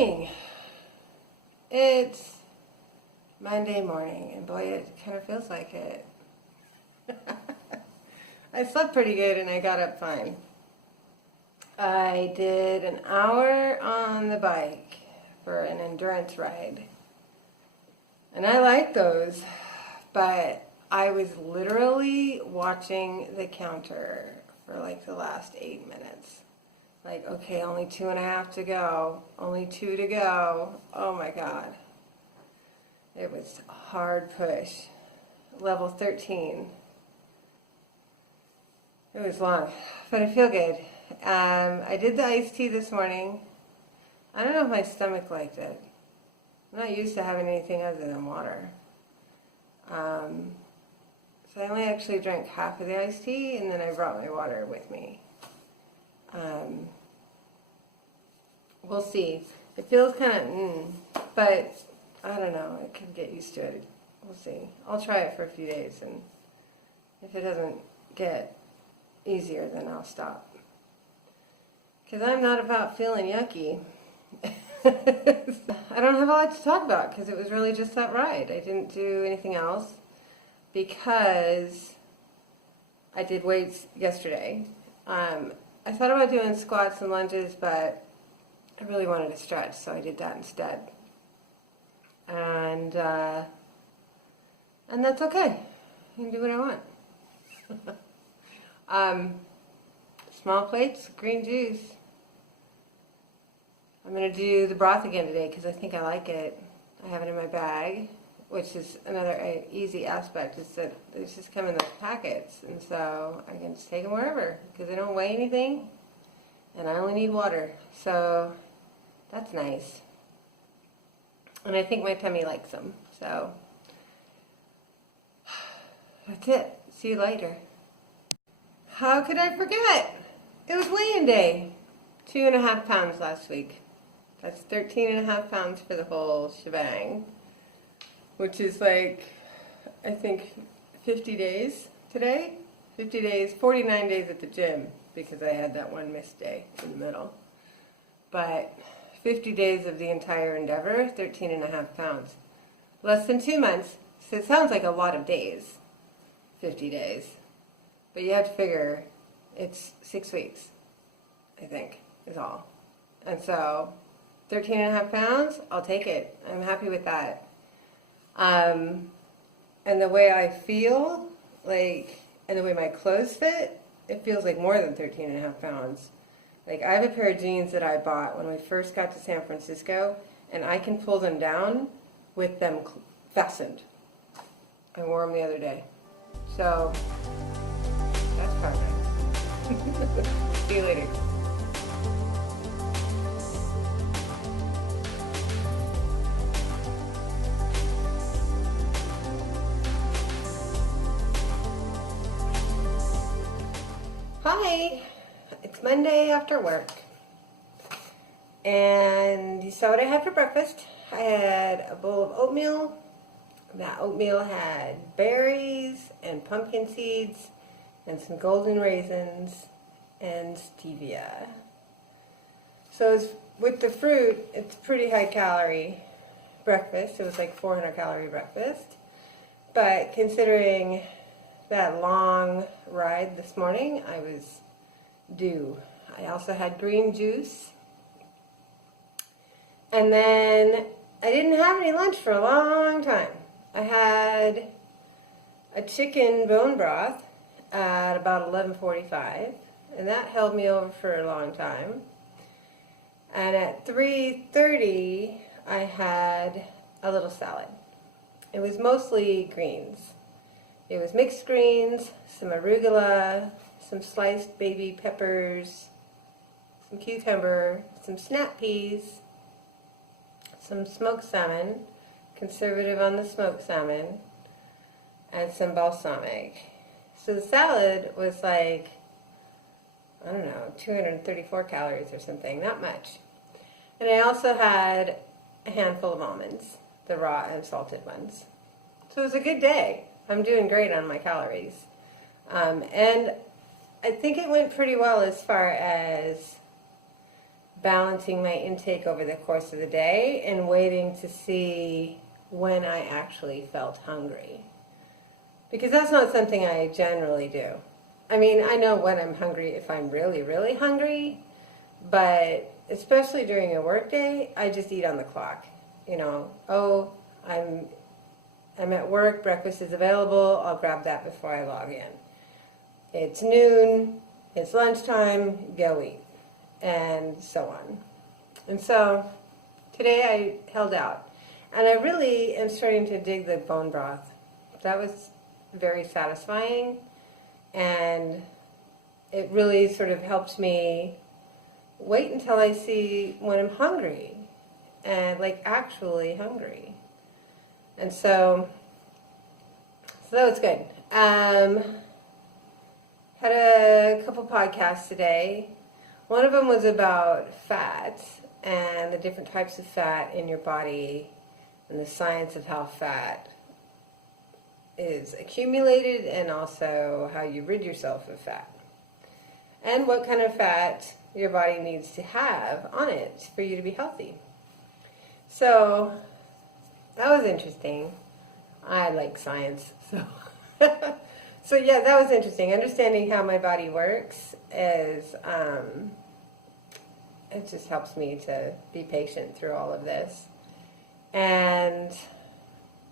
morning. It's Monday morning, and boy, it kind of feels like it. I slept pretty good and I got up fine. I did an hour on the bike for an endurance ride. And I like those, but I was literally watching the counter for like the last 8 minutes. Like, okay, only 2.5 to go, only 2 to go. Oh my God. It was a hard push. Level 13. It was long, but I feel good. I did the iced tea this morning. I don't know if my stomach liked it. I'm not used to having anything other than water. So I only actually drank half of the iced tea, and then I brought my water with me. We'll see. It feels kind of, but I don't know. I can get used to it. We'll see. I'll try it for a few days, and if it doesn't get easier, then I'll stop. Because I'm not about feeling yucky. I don't have a lot to talk about because it was really just that ride. I didn't do anything else because I did weights yesterday. I thought about doing squats and lunges, but I really wanted to stretch, so I did that instead. And that's okay. I can do what I want. Small plates, green juice. I'm going to do the broth again today because I think I like it. I have it in my bag, which is another easy aspect, is that they just come in those packets, and so I can just take them wherever because they don't weigh anything, and I only need water, so that's nice. And I think my tummy likes them, so that's it. See you later. How could I forget? It was weigh-in day. 2.5 pounds last week. That's 13.5 pounds for the whole shebang, which is like, I think 50 days today. 50 days, 49 days at the gym because I had that one missed day in the middle. But 50 days of the entire endeavor, 13.5 pounds. Less than 2 months, so it sounds like a lot of days, 50 days. But you have to figure it's 6 weeks, I think, is all. And so 13.5 pounds, I'll take it. I'm happy with that. And the way I feel, like, and the way my clothes fit, it feels like more than 13.5 pounds. Like, I have a pair of jeans that I bought when we first got to San Francisco, and I can pull them down with them fastened. I wore them the other day. So, that's progress. See you later. Hi, it's Monday after work, and you saw what I had for breakfast. I had a bowl of oatmeal. That oatmeal had berries and pumpkin seeds and some golden raisins and stevia. So with the fruit, it's pretty high calorie breakfast. It was like 400 calorie breakfast, but considering that long ride this morning, I was due. I also had green juice. And then I didn't have any lunch for a long time. I had a chicken bone broth at about 11:45, and that held me over for a long time. And at 3:30, I had a little salad. It was mostly greens. It was mixed greens, some arugula, some sliced baby peppers, some cucumber, some snap peas, some smoked salmon, conservative on the smoked salmon, and some balsamic. So the salad was like, I don't know, 234 calories or something, not much. And I also had a handful of almonds, the raw and salted ones. So it was a good day. I'm doing great on my calories. And I think it went pretty well as far as balancing my intake over the course of the day and waiting to see when I actually felt hungry. Because that's not something I generally do. I mean, I know when I'm hungry if I'm really, really hungry, but especially during a work day, I just eat on the clock. You know, oh, I'm at work, breakfast is available, I'll grab that before I log in. It's noon, it's lunchtime, go eat, and so on. And so today I held out, and I really am starting to dig the bone broth. That was very satisfying, and it really sort of helped me wait until I see when I'm hungry, and like actually hungry. And so that was good. Had a couple podcasts today. One of them was about fat and the different types of fat in your body and the science of how fat is accumulated and also how you rid yourself of fat. And what kind of fat your body needs to have on it for you to be healthy. So that was interesting. I like science, so so yeah, that was interesting. Understanding how my body works is it just helps me to be patient through all of this. And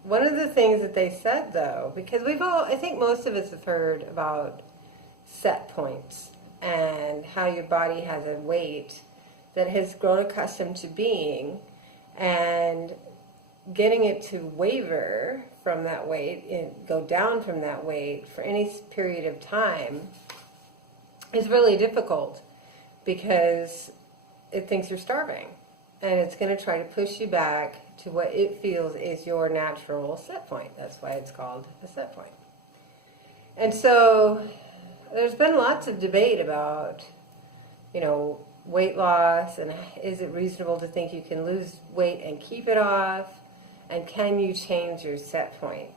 one of the things that they said, though, because I think most of us have heard about set points and how your body has a weight that has grown accustomed to being, and getting it to waver from that weight and go down from that weight for any period of time is really difficult because it thinks you're starving, and it's going to try to push you back to what it feels is your natural set point. That's why it's called a set point. And so there's been lots of debate about, weight loss, and is it reasonable to think you can lose weight and keep it off, and can you change your set point?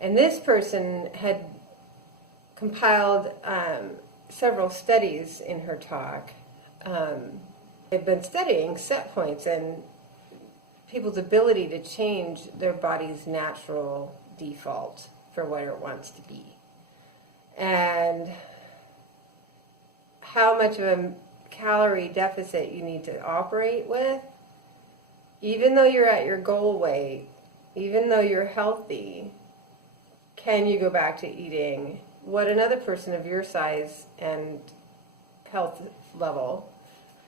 And this person had compiled several studies in her talk. They've been studying set points and people's ability to change their body's natural default for where it wants to be. And how much of a calorie deficit you need to operate with, even though you're at your goal weight, even though you're healthy, can you go back to eating what another person of your size and health level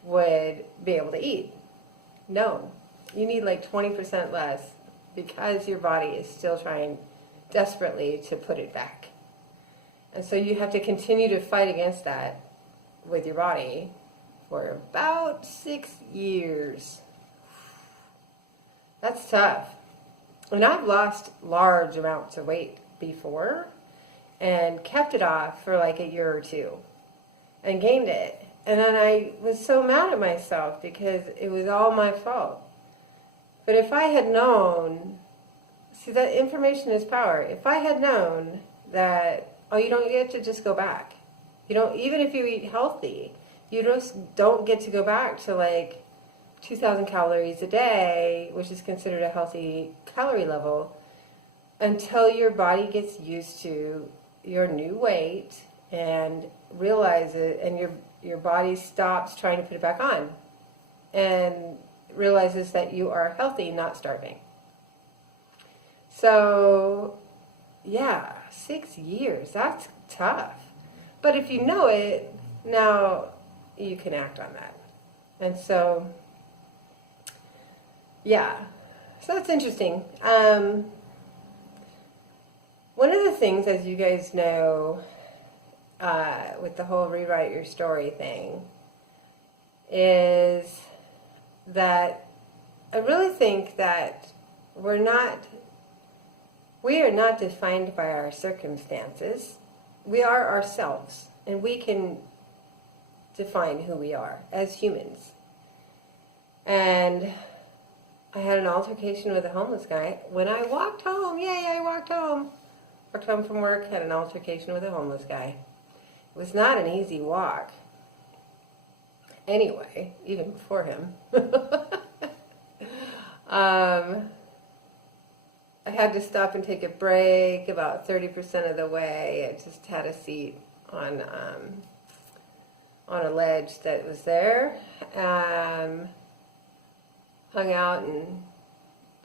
would be able to eat? No. You need like 20% less because your body is still trying desperately to put it back. And so you have to continue to fight against that with your body for about 6 years. That's tough. And I've lost large amounts of weight before and kept it off for like a year or two and gained it. And then I was so mad at myself because it was all my fault. But if I had known, see, that information is power. If I had known that, you don't get to just go back. You don't, even if you eat healthy, you just don't get to go back to like 2,000 calories a day, which is considered a healthy calorie level, until your body gets used to your new weight and realize it, and your body stops trying to put it back on and realizes that you are healthy, not starving. So, yeah, 6 years, that's tough. But if you know it, now you can act on that. And so, yeah, so that's interesting. One of the things, as you guys know, with the whole rewrite your story thing, is that I really think that we are not defined by our circumstances. We are ourselves, and we can define who we are as humans. And I had an altercation with a homeless guy when I walked home. Yay, I walked home. Walked home from work, had an altercation with a homeless guy. It was not an easy walk. anyway, even before him. I had to stop and take a break about 30% of the way. I just had a seat on a ledge that was there. Hung out and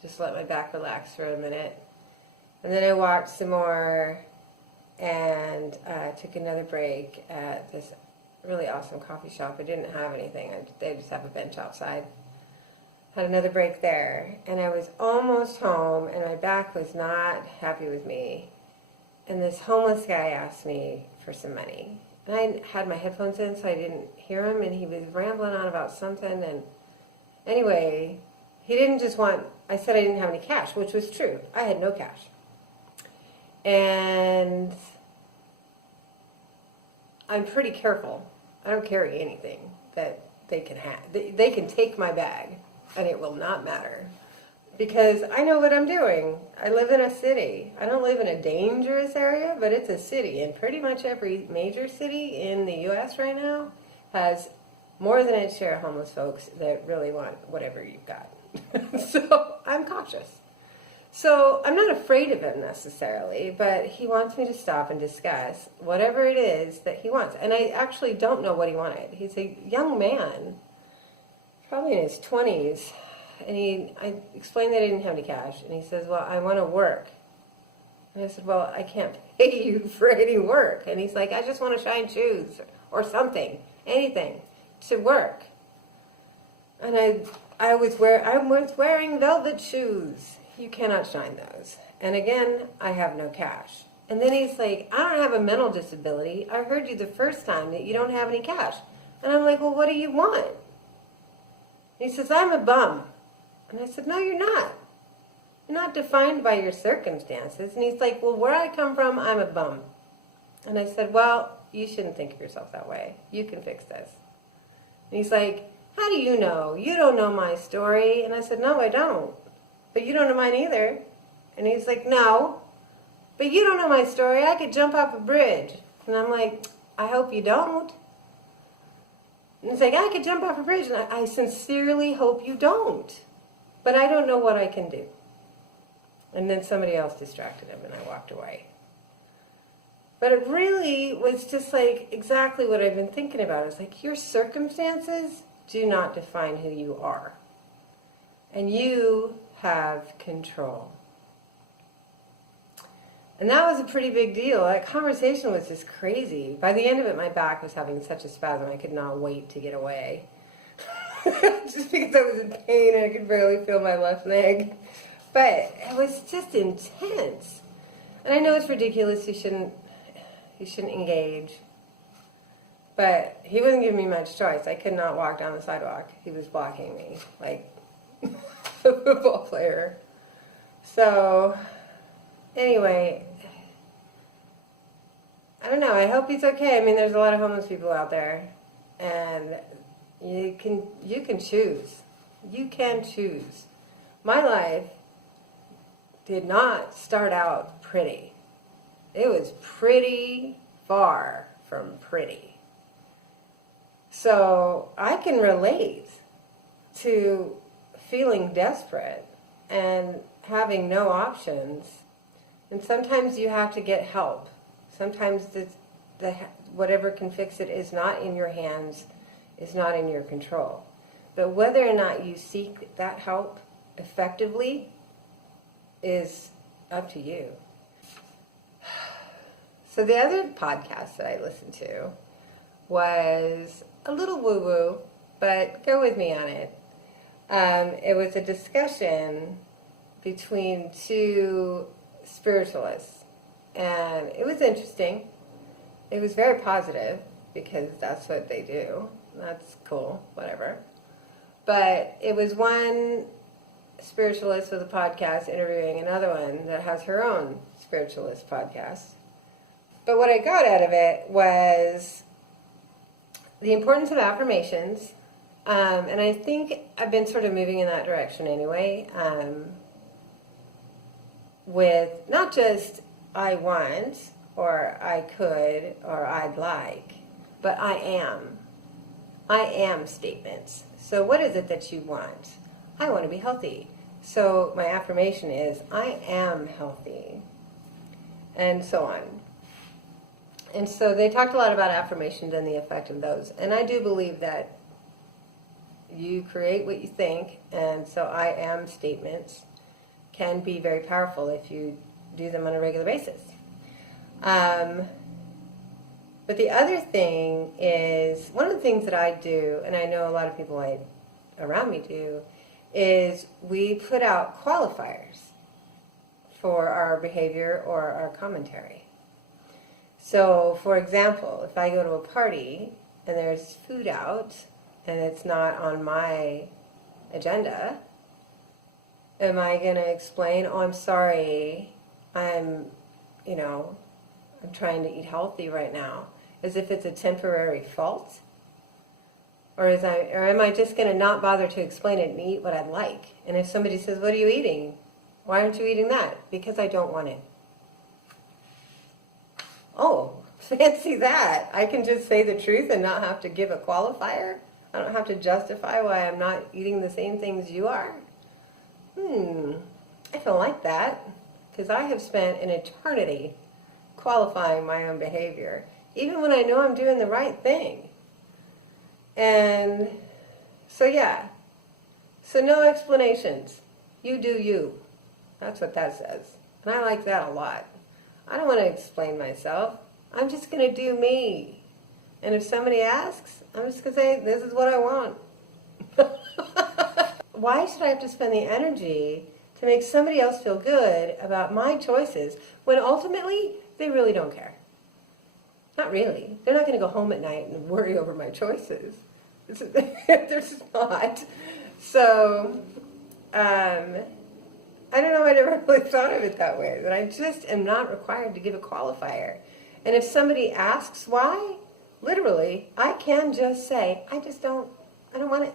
just let my back relax for a minute. And then I walked some more and took another break at this really awesome coffee shop. I didn't have anything. They just have a bench outside. Had another break there. And I was almost home, and my back was not happy with me. And this homeless guy asked me for some money. And I had my headphones in, so I didn't hear him, and he was rambling on about something. And anyway, he didn't just want... I said I didn't have any cash, which was true. I had no cash. And I'm pretty careful. I don't carry anything that they can have. They can take my bag, and it will not matter. Because I know what I'm doing. I live in a city. I don't live in a dangerous area, but it's a city. And pretty much every major city in the U.S. right now has more than its share of homeless folks that really want whatever you've got. So I'm cautious. So I'm not afraid of him necessarily, but he wants me to stop and discuss whatever it is that he wants. And I actually don't know what he wanted. He's a young man, probably in his 20s. And I explained that I didn't have any cash. And he says, well, I want to work. And I said, well, I can't pay you for any work. And he's like, I just want to shine shoes or something, anything, to work. And I was wearing velvet shoes. You cannot shine those. And again, I have no cash. And then he's like, I don't have a mental disability. I heard you the first time that you don't have any cash. And I'm like, well, what do you want? And he says, I'm a bum. And I said, no, you're not. You're not defined by your circumstances. And he's like, well, where I come from, I'm a bum. And I said, well, you shouldn't think of yourself that way. You can fix this. And he's like, how do you know? You don't know my story. And I said, no, I don't. But you don't know mine either. And he's like, no. But you don't know my story. I could jump off a bridge. And I'm like, I hope you don't. And he's like, I could jump off a bridge. And I sincerely hope you don't. But I don't know what I can do. And then somebody else distracted him and I walked away. But it really was just like exactly what I've been thinking about. It's like your circumstances do not define who you are. And you have control. And that was a pretty big deal. That conversation was just crazy. By the end of it, my back was having such a spasm, I could not wait to get away. Just because I was in pain and I could barely feel my left leg. But it was just intense. And I know it's ridiculous, you shouldn't engage. But he wasn't giving me much choice. I could not walk down the sidewalk. He was blocking me like a football player. So, anyway, I don't know. I hope he's okay. I mean, there's a lot of homeless people out there. And you can choose. You can choose. My life did not start out pretty. It was pretty far from pretty. So I can relate to feeling desperate and having no options. And sometimes you have to get help. Sometimes whatever can fix it is not in your hands, is not in your control. But whether or not you seek that help effectively is up to you. So the other podcast that I listened to was a little woo-woo, but go with me on it. It was a discussion between two spiritualists, and it was interesting. It was very positive, because that's what they do. That's cool, whatever. But it was one spiritualist with a podcast interviewing another one that has her own spiritualist podcast. But what I got out of it was the importance of affirmations. And I think I've been sort of moving in that direction anyway. With not just I want, or I could, or I'd like, but I am. I am statements. So what is it that you want? I want to be healthy. So my affirmation is, I am healthy. And so on. And so they talked a lot about affirmations and the effect of those. And I do believe that you create what you think. And so I am statements can be very powerful if you do them on a regular basis. But the other thing is, one of the things that I do, and I know a lot of people around me do, is we put out qualifiers for our behavior or our commentary. So, for example, if I go to a party and there's food out and it's not on my agenda, am I going to explain, oh, I'm sorry, I'm trying to eat healthy right now, as if it's a temporary fault? Or am I just going to not bother to explain it and eat what I'd like? And if somebody says, what are you eating? Why aren't you eating that? Because I don't want it. Oh, fancy that. I can just say the truth and not have to give a qualifier? I don't have to justify why I'm not eating the same things you are? I don't like that, because I have spent an eternity qualifying my own behavior, even when I know I'm doing the right thing. And so, yeah. So no explanations. You do you. That's what that says. And I like that a lot. I don't want to explain myself. I'm just going to do me. And if somebody asks, I'm just going to say, this is what I want. Why should I have to spend the energy to make somebody else feel good about my choices when ultimately they really don't care? Not really. They're not going to go home at night and worry over my choices. They're just not. So, I don't know, I never really thought of it that way, that I just am not required to give a qualifier. And if somebody asks why, literally, I can just say, I don't want it.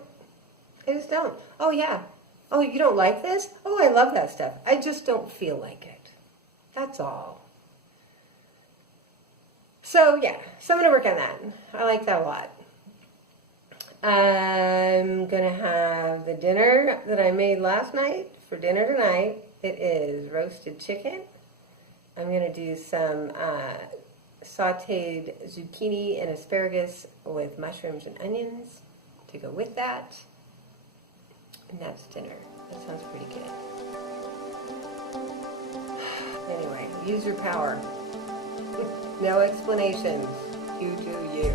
I just don't. Oh, yeah. Oh, you don't like this? Oh, I love that stuff. I just don't feel like it. That's all. So, yeah, so I'm going to work on that. I like that a lot. I'm going to have the dinner that I made last night for dinner tonight. It is roasted chicken. I'm going to do some sauteed zucchini and asparagus with mushrooms and onions to go with that. And that's dinner. That sounds pretty good. Anyway, use your power. No explanations. You do you.